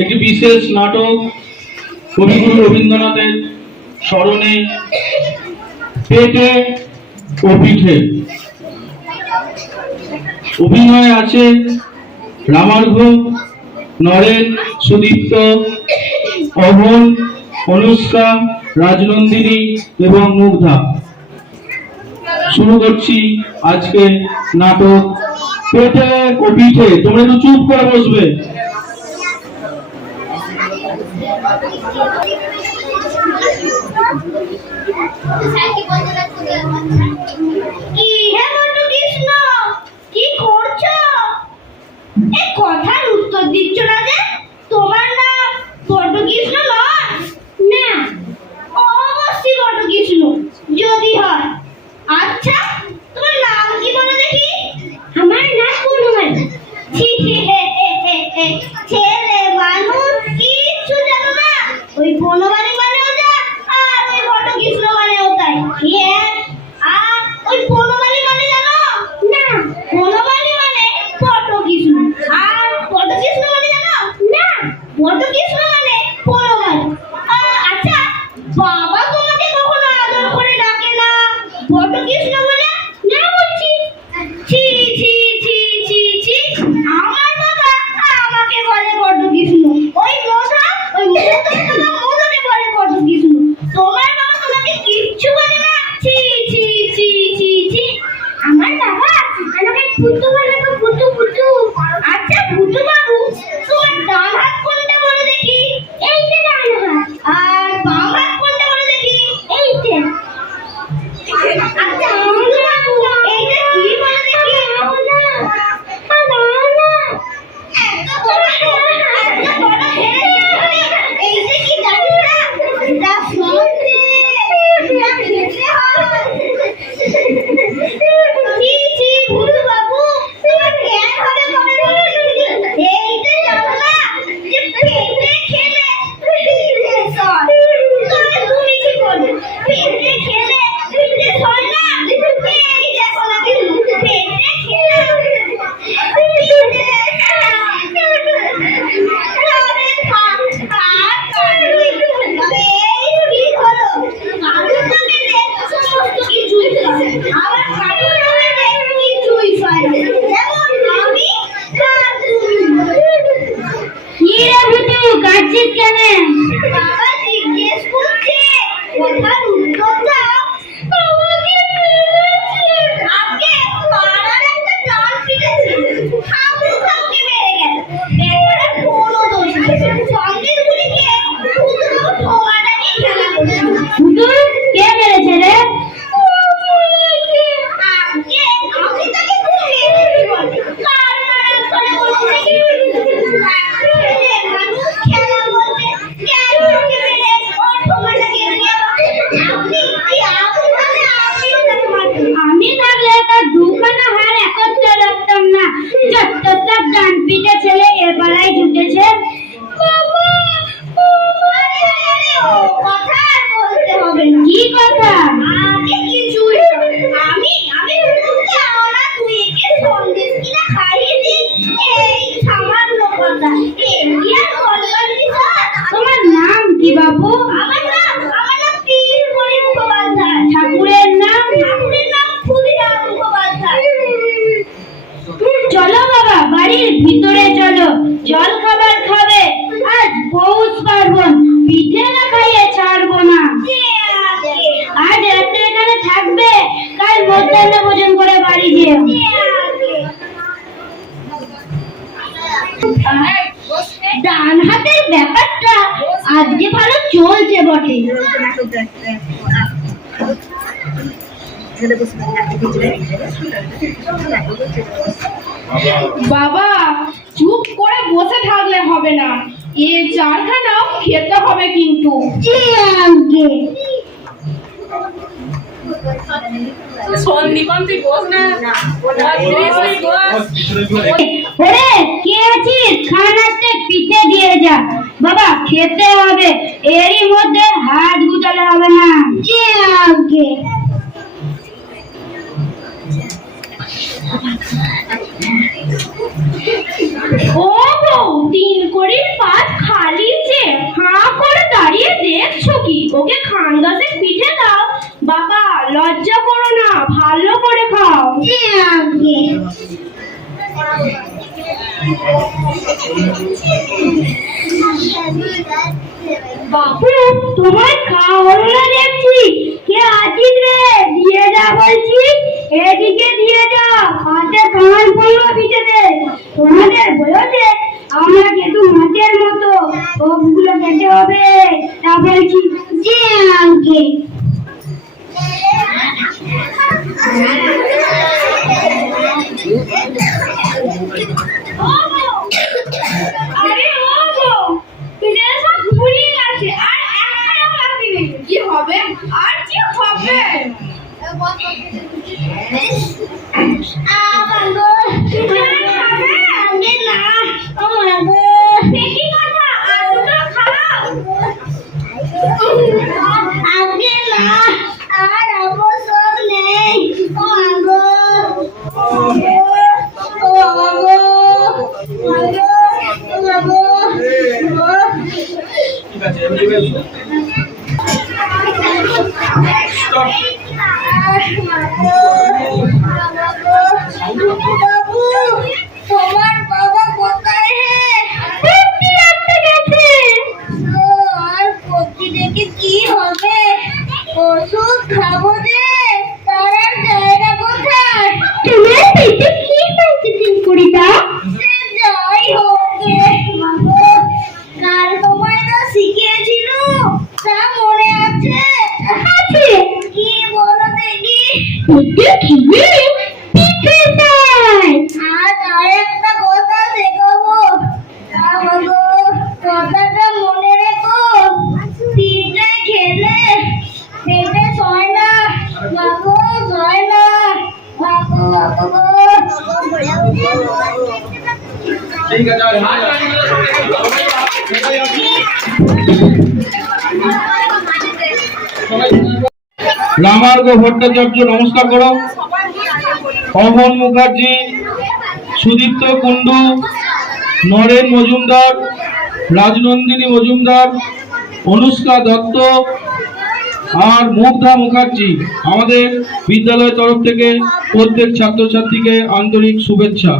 একটি বিশেষ নাটক কবিগুরু রবীন্দ্রনাথের স্মরণে পেটে ও পিঠে। অভিনয় আছে রামার্ঘ, নরেন, সুদীপ্ত, অভন, অনুষ্কা, রাজনন্দিনী এবং মুগ্ধা। শুরু করছি আজকে নাটক পেটে ও পিঠে। তোমরা একটু চুপ করে বসবে। কি হে বন্ধু কৃষ্ণ, কি করছো? এই কথার উত্তর দিচ্ছ না যে? তোমার নাম বটু কৃষ্ণ নয়? না, অবশ্যই বটু কৃষ্ণ যদি হয়। আচ্ছা, তোমার নাম কি বলো দেখি? আমার নাম বনমালী। ছেলে মানুষ কিচ্ছু জানো না। ওই বনমালী মানেও যা, আর ওই বটু কৃষ্ণ মানেও তাই। আর ওই বনমালী মানে জানো? না, বনমালী মানে বটু কৃষ্ণ। আর বটু কৃষ্ণ মানে জানো? না, বটু কৃষ্ণ মানে বনমালী। আচ্ছা, বাবা তোমাকে কখনো আদর করে ডাকে না বটু কৃষ্ণ বলে? না বলছি। ছি ছি ছি ছি ছি, আমার বাবা আমাকে বলে বটু কৃষ্ণ। ওই মোটা মোটাকে বলে বটু কৃষ্ণ। তোমার বাবা তোমাকে কিচ্ছু বলে না? ছি ছি ছি ছি ছি, আমার বাবা আমাকে পুতু বলে তো, পুতু পুতু। আচ্ছা পুতু বাবু, তোমার ডান হাত কোনটা বলে দেখি? এইটা ডান হাত। আর বাম হাত কোনটা বলে দেখি? এইটা। আচ্ছা পুতু বাবু, এইটা কি বলে দেখি? এত বড় এইটা কি জানিস না? এটা শুনতে এটা খেতে হয়। ছি ছি পুতু বাবু, তোমার জ্ঞান হবে কবে বলো? এইটা জানো না যে পেটে খেলে তুমি কি বলো? পেটে খেলে পেটে হয় না? এই দেখো না, পেটে খেলে বাবা জিজ্ঞেস করছে, কথার উত্তর দাও। আজকে পাড়ার একটা ডাল পিটেছে, খাবু খাবুকে মেরে গেল। এবারে কোনো দোষ নেই, সঙ্গের গুলিকে পুতুল ঠোঙাটা নিয়ে খেলা করছে। পুতুল কে মেরেছে রে? আজকে আমি তাকে খুব মেরেছি বলে। কার মারার করে বলুন দেখি? ছেলে মানুষ খেলা বলছে, কেন ওকে মেরে ওর ঠোঙাটাকে নিয়ে আপনি আমিও তাকে মারতাম। আমি থাকলে তার দুখানা হার একত্রে রাখতাম না। চট্টটার ডান পিঠে ছেলে এ পাড়ায় ঢুকেছে। কথা আর বলতে হবে না। কি কথা? আমি কিছুই না। আমি বলতে আমরা তুই একে সন্দেশ কিনা খাইয়ে দিই, এই সামান্য কথা। এমনি আর বলবার বিষয়। তোমার নাম কি বাবু? আমার নাম পীরমণি মুখোপাধ্যায়। ঠাকুরের নাম ক্ষুদিরাম মুখোপাধ্যায়। চলো বাবা, বাড়ির ভিতরে চলো, জল খাবার খাবে। আজ পৌষ পার্বণ, পিঠে না খাইয়ে ছাড়বো না। আজ রাত্রে এখানে থাকবে, কাল মধ্যাহ্ন ভোজন করে বাড়ি যেও। ডান হাতের ব্যাপারটা আজকে ভালো চলছে বটে। বাবা চুপ করে বসে থাকলে হবে না, এ চারখানাও খেতে হবে কিন্তু। সন্দীপন তুই বস না। ওরে কে আছিস? খানাতে পিঠে দিয়ে যা। বাবা খেতে হবে, এরই মধ্যে হাত গুটালে হবে না। ও বউ, 3 কড়ির পাত খা। দেখছো কি? ওকে খান গাছের পিঠে দাও। বাবা লজ্জা করো না, ভালো করে খাও। জি আগে বাপু তোমার খাওয়া হলো না দেখছি। কে আছিস রে? দিয়ে যা বলছি, এদিকে দিয়ে যা। হাতে কান পড়লো পিঠেতে। তোমাদের বলেছে আমরা কিন্তু মাছের মতো, ওগুলো খেতে হবে। তা বলছি। জি আগে আরে ও গো, পিঠে সব ফুরিয়ে গেছে, আর একটাও বাকি নেই। কি হবে? আর কি হবে? আমাগো আগে না আমাগো কি কথা? আর দুটো খাও। আগে না আর অবসর নেই আমাগো ঠিক আছে এভরিওয়ান স্টপ বাবু তোমার বাবা কোথায় হে? আর কচি দেখে কি হবে? ওষুধ খাবো যে তার আর জায়গা কোথায়? তোমার পেটে কি হয়েছে চিঙ্কুড়িটা? সে যাই হোক গে, বাবু কাল তোমায় না শিখিয়েছিল তা মনে আছে? আছে। কি বলো দেখি? পিঠে খেয়ে পিঠে চাই। আর আরেকটা কথা শেখাবো আমাগো, কথাটা মনে রেখো। পিঠে খেলে পেটে সয় না বাবু, সয় না বাবু বাবু। ঠিক আছে রামার্ঘ ভট্টাচার্য নমস্কার করো। অমন মুখার্জি, সুদীপ্ত কুণ্ডু, নরেন মজুমদার, রাজনন্দিনী মজুমদার, অনুষ্কা দত্ত আর মুগ্ধা মুখার্জি আমাদের বিদ্যালয়ের তরফ থেকে প্রত্যেক ছাত্রছাত্রীকে আন্তরিক শুভেচ্ছা।